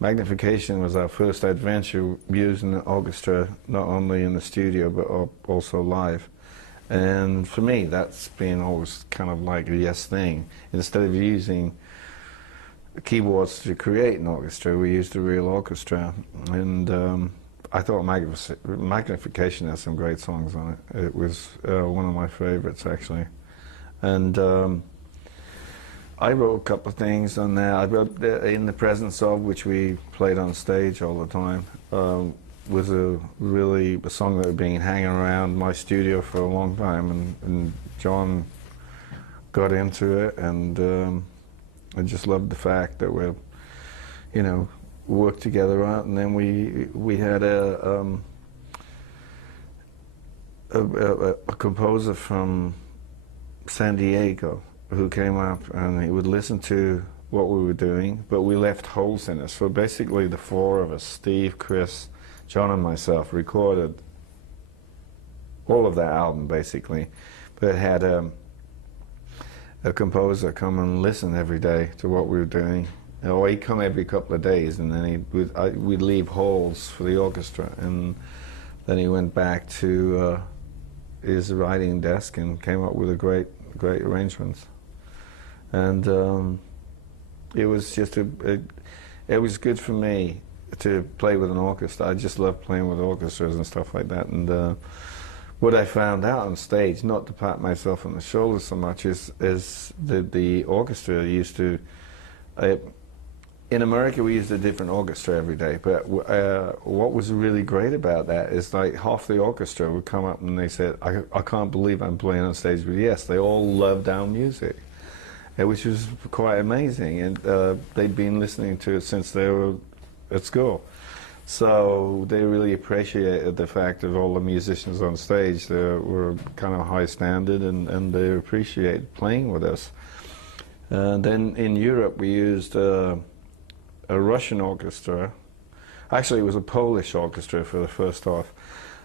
Magnification was our first adventure using the orchestra, not only in the studio but also live. And for me, that's been always kind of like a yes thing. Instead of using keyboards to create an orchestra, we used a real orchestra. And I thought Magnification had some great songs on it. It was one of my favorites, actually. And I wrote a couple of things on there. I wrote In the Presence Of, which we played on stage all the time. Was a song that had been hanging around my studio for a long time, and John got into it, and I just loved the fact that we're, you know, worked together out. And then we had a composer from San Diego who came up, and he would listen to what we were doing, but we left holes in it. So basically the four of us, Steve, Chris, John and myself, recorded all of that album basically, but had a composer come and listen every day to what we were doing. Or he'd come every couple of days, and then we'd leave holes for the orchestra, and then he went back to his writing desk and came up with a great arrangements. And it was just it was good for me to play with an orchestra. I just love playing with orchestras and stuff like that. And what I found out on stage, not to pat myself on the shoulder so much, is the orchestra used to. In America, we used a different orchestra every day, but what was really great about that is like half the orchestra would come up and they said, I can't believe I'm playing on stage with Yes. They all loved our music, which was quite amazing, and they'd been listening to it since they were at school. So they really appreciated the fact of all the musicians on stage. They were kind of high standard, and they appreciated playing with us. Then in Europe, we used a Russian orchestra. Actually, it was a Polish orchestra for the first half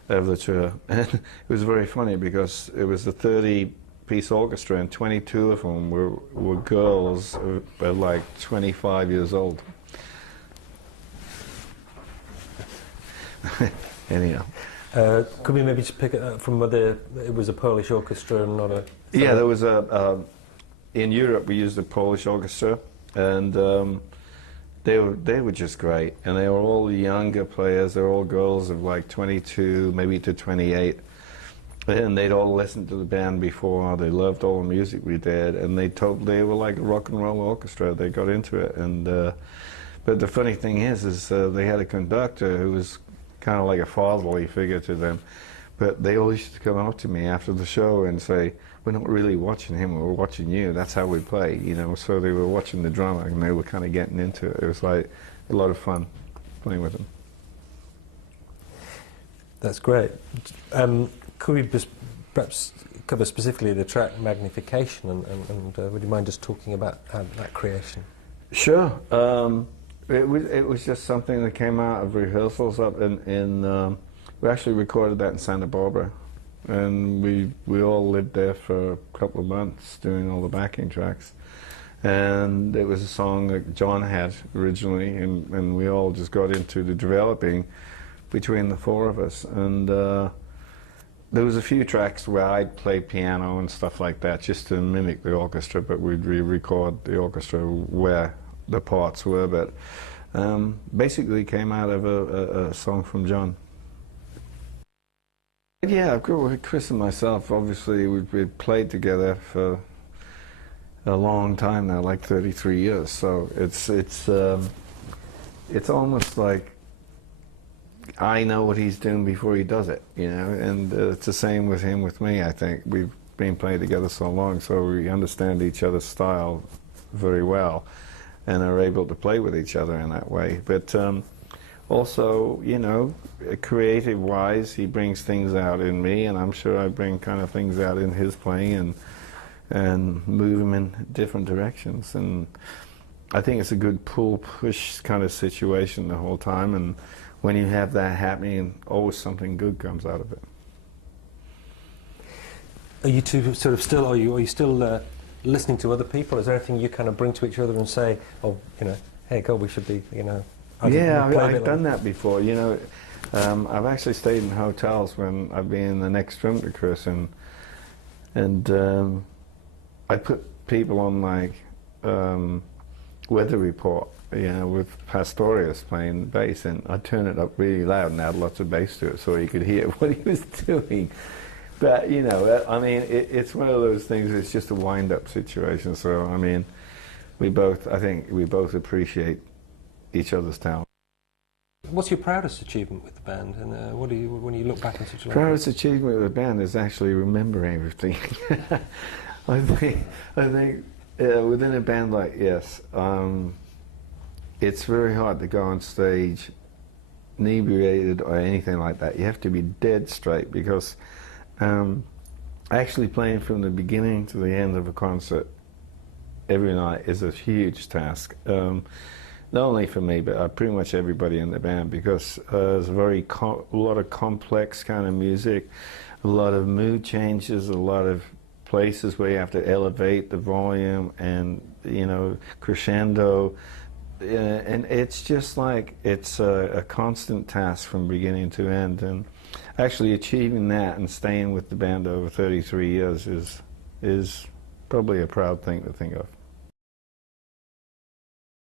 of the tour. And it was very funny because it was a 30-piece orchestra, and 22 of them were girls were like 25 years old. Anyhow. Could we maybe just pick it up from whether it was a Polish orchestra and not a... Yeah, there was in Europe we used a Polish orchestra, and they were just great, and they were all younger players. They were all girls of like 22, maybe to 28, and they'd all listened to the band before. They loved all the music we did, and they were like a rock and roll orchestra. They got into it, and but the funny thing is they had a conductor who was kind of like a fatherly figure to them, but they always used to come out to me after the show and say, we're not really watching him, we're watching you, that's how we play, you know. So they were watching the drummer, and they were kind of getting into it. It was like a lot of fun playing with them. That's great. Could we just perhaps cover specifically the track Magnification, and would you mind just talking about that creation? Sure. It was just something that came out of rehearsals up in we actually recorded that in Santa Barbara, and we all lived there for a couple of months doing all the backing tracks. And it was a song that John had originally, and we all just got into the developing between the four of us. And there was a few tracks where I'd play piano and stuff like that just to mimic the orchestra, but we'd re-record the orchestra where the parts were. But basically came out of a song from John. Yeah, Chris and myself, obviously we've played together for a long time now, like 33 years. So it's almost like I know what he's doing before he does it, you know. And it's the same with him, with me. I think we've been playing together so long, so we understand each other's style very well, and are able to play with each other in that way. But also, you know, creative-wise, he brings things out in me, and I'm sure I bring kind of things out in his playing, and move him in different directions. And I think it's a good pull-push kind of situation the whole time, and when you have that happening, always something good comes out of it. Are you two sort of still, are you still listening to other people? Is there anything you kind of bring to each other and say, oh, you know, hey, God, we should be, you know, Yeah, play a bit I've done that before. You know, I've actually stayed in hotels when I've been in the next room to Chris, and I put people on like weather report, you know, with Pastorius playing bass, and I turn it up really loud and add lots of bass to it so he could hear what he was doing. But you know, I mean, it's one of those things. It's just a wind-up situation. So I mean, I think we both appreciate each other's talent. What's your proudest achievement with the band, and what do you, when you look back on such a long Proudest achievement of the band is actually remembering everything. I think within a band like Yes, it's very hard to go on stage inebriated or anything like that. You have to be dead straight, because actually playing from the beginning to the end of a concert every night is a huge task. Not only for me, but pretty much everybody in the band, because there's a lot of complex kind of music, a lot of mood changes, a lot of places where you have to elevate the volume and, you know, crescendo, and it's just like it's a constant task from beginning to end. And actually achieving that and staying with the band over 33 years is probably a proud thing to think of.